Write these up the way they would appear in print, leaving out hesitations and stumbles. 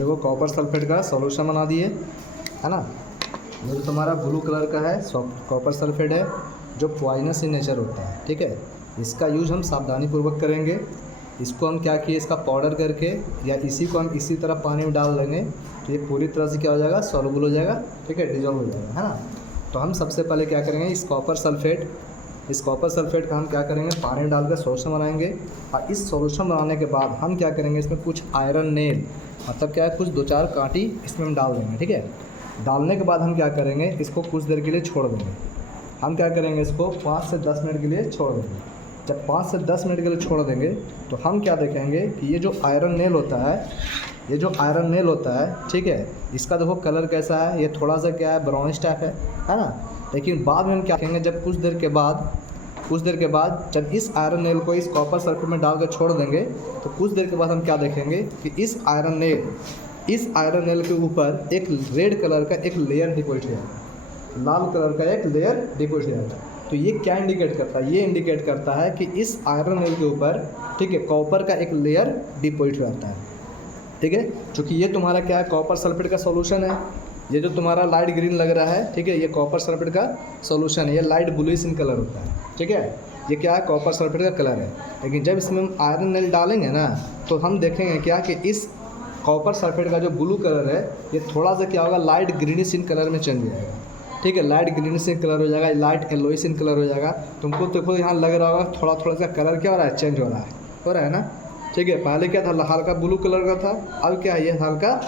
देखो copper sulphate का solution बना दिए, है ना। ये जो तुम्हारा ब्लू कलर का है कॉपर सल्फेट है, जो पॉइजनस इन नेचर होता है, ठीक है। इसका यूज़ हम सावधानीपूर्वक करेंगे। इसको हम क्या किए, इसका पाउडर करके या इसी को हम इसी तरह पानी में डाल देंगे तो ये पूरी तरह से क्या हो जाएगा, सॉल्युबल हो जाएगा, ठीक है, डिजॉल्व हो जाएगा, है ना। तो हम सबसे पहले क्या करेंगे, इस कॉपर सल्फेट का हम क्या करेंगे, पानी में डालकर सॉल्यूशन बनाएंगे। और इस सॉल्यूशन बनाने के बाद हम क्या करेंगे, इसमें कुछ आयरन नेल, मतलब क्या है, कुछ 2-4 कांटी इसमें हम डाल देंगे, ठीक है। डालने के बाद हम क्या करेंगे, इसको कुछ देर के लिए छोड़ देंगे। हम क्या करेंगे, इसको 5 से 10 मिनट के लिए छोड़ देंगे। जब 5 से 10 मिनट के लिए छोड़ देंगे तो हम क्या देखेंगे कि ये जो आयरन नेल होता है, ठीक है, इसका देखो कलर कैसा है, ये थोड़ा सा क्या है, ब्राउनिश टाइप है ना। लेकिन बाद में हम क्या करेंगे, जब कुछ देर के बाद जब इस आयरन नेल को इस कॉपर सल्फेट में डाल कर छोड़ देंगे तो कुछ देर के बाद हम क्या देखेंगे कि इस आयरन नेल के ऊपर एक रेड कलर का एक लेयर डिपॉजिट हो जाएगा, लाल कलर का एक लेयर डिपॉजिट हो जाएगा। तो ये क्या इंडिकेट करता है, ये इंडिकेट करता है कि इस आयरन नेल के ऊपर, ठीक है, कॉपर का एक लेयर डिपॉजिट हो जाता है, ठीक है। चूँकि ये तुम्हारा क्या है, कॉपर सल्फेट का सॉल्यूशन है। ये जो तुम्हारा लाइट ग्रीन लग रहा है, ठीक है, ये कॉपर सल्फेट का सॉल्यूशन है। ये लाइट ब्लूइश इन कलर होता है, ठीक है। ये क्या है, कॉपर सल्फेट का कलर है। लेकिन जब इसमें हम आयरन नेल डालेंगे ना तो हम देखेंगे क्या कि इस कॉपर सल्फेट का जो ब्लू कलर है ये थोड़ा सा क्या होगा, लाइट ग्रीनिश इन कलर में चेंज हो जाएगा, ठीक है। लाइट ग्रीनिश इन कलर हो जाएगा, लाइट येलोइश इन कलर हो जाएगा। तुमको देखो यहाँ लग रहा होगा थोड़ा सा कलर क्या हो रहा है, चेंज हो रहा है ना, ठीक है। पहले क्या था, हल्का ब्लू कलर का था, अब क्या है, ये हल्का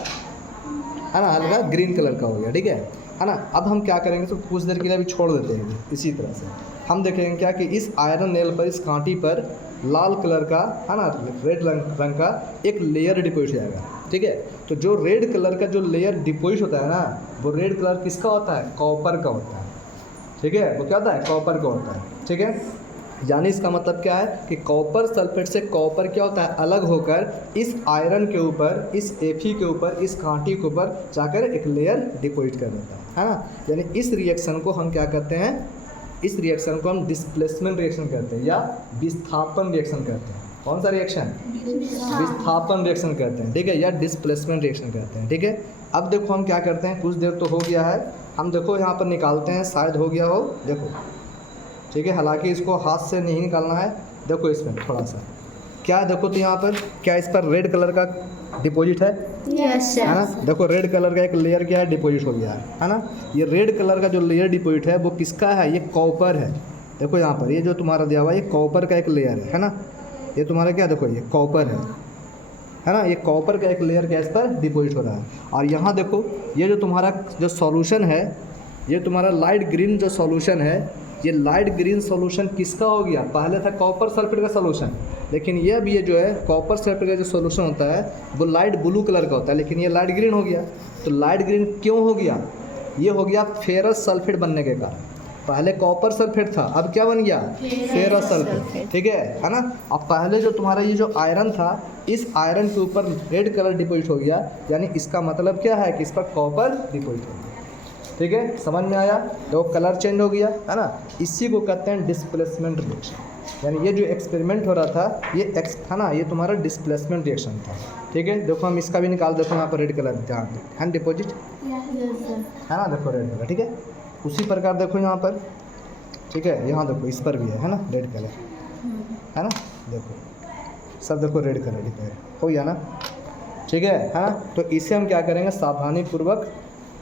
ग्रीन कलर का हो गया, ठीक है ना। अब हम क्या करेंगे, तो कुछ देर के लिए अभी छोड़ देते हैं। इसी तरह से हम देखेंगे क्या कि इस आयरन नेल पर, इस कांटी पर लाल कलर का, है ना, रेड रंग का एक लेयर डिपॉजिट हो जाएगा, ठीक है। तो जो रेड कलर का जो लेयर डिपॉजिट होता है ना, वो रेड कलर किसका होता है, कॉपर का होता है, ठीक है। वो क्या होता है, कॉपर का होता है, ठीक है। यानी इसका मतलब क्या है कि कॉपर सल्फेट से कॉपर क्या होता है, अलग होकर इस आयरन के ऊपर, इस Fe के ऊपर, इस कांटी के ऊपर जाकर एक लेयर डिपॉजिट कर देता है ना। यानी इस रिएक्शन को हम क्या कहते हैं, इस रिएक्शन को हम डिस्प्लेसमेंट रिएक्शन कहते हैं या विस्थापन रिएक्शन कहते हैं। कौन सा रिएक्शन, विस्थापन रिएक्शन कहते हैं, ठीक है, या डिस्प्लेसमेंट रिएक्शन कहते हैं, ठीक है। अब देखो हम क्या करते हैं, कुछ देर तो हो गया है, हम देखो यहाँ पर निकालते हैं, शायद हो गया हो, देखो, ठीक है। हालांकि इसको हाथ से नहीं निकालना है, देखो इसमें थोड़ा सा क्या है, देखो तो यहाँ पर क्या इस पर रेड कलर का डिपॉजिट है, है ना। देखो रेड कलर का एक लेयर क्या है, डिपॉजिट हो गया है ना। ये रेड कलर का जो लेयर डिपॉजिट है वो किसका है, ये कॉपर है। देखो यहाँ पर ये जो तुम्हारा दिया हुआ है, ये कॉपर का एक लेयर है ना। ये तुम्हारा क्या, देखो ये कॉपर है ना, ये कॉपर का एक लेयर क्या इस पर डिपॉजिट हो रहा है। और यहाँ देखो ये जो तुम्हारा जो सॉल्यूशन है, ये तुम्हारा लाइट ग्रीन जो सॉल्यूशन है, ये लाइट ग्रीन सॉल्यूशन किसका हो गया, पहले था कॉपर सल्फेट का सॉल्यूशन, लेकिन ये अब ये जो है कॉपर सल्फेट का जो सॉल्यूशन होता है वो लाइट ब्लू कलर का होता है, लेकिन ये लाइट ग्रीन हो गया। तो लाइट ग्रीन क्यों हो गया, ये हो गया फेरस सल्फेट बनने के कारण। पहले कॉपर सल्फेट था, अब क्या बन गया, फेरस सल्फेट, ठीक है ना। अब पहले जो तुम्हारा ये जो आयरन था, इस आयरन के ऊपर रेड कलर डिपॉजिट हो गया, यानी इसका मतलब क्या है कि इस पर कॉपर डिपॉजिट हो गया, ठीक है। समझ में आया, तो कलर चेंज हो गया, है ना। इसी को कहते हैं डिस्प्लेसमेंट रिएक्शन। यानी ये जो एक्सपेरिमेंट हो रहा था ये था ना, ये तुम्हारा डिस्प्लेसमेंट रिएक्शन था, ठीक है। देखो हम इसका भी निकाल, देखो यहाँ पर रेड कलर है डिपॉजिट, है ना, देखो रेड कलर, ठीक है। उसी प्रकार देखो यहाँ पर, ठीक है, यहाँ देखो इस पर भी है ना रेड कलर, है ना, देखो सब देखो रेड कलर हो गया ना, ठीक है ना। तो इसे हम क्या करेंगे, सावधानीपूर्वक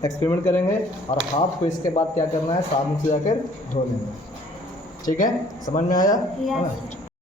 एक्सपेरिमेंट करेंगे और हाथ को इसके बाद क्या करना है, साबुन से जाकर धो लेंगे, ठीक है। समझ में आया, है ना।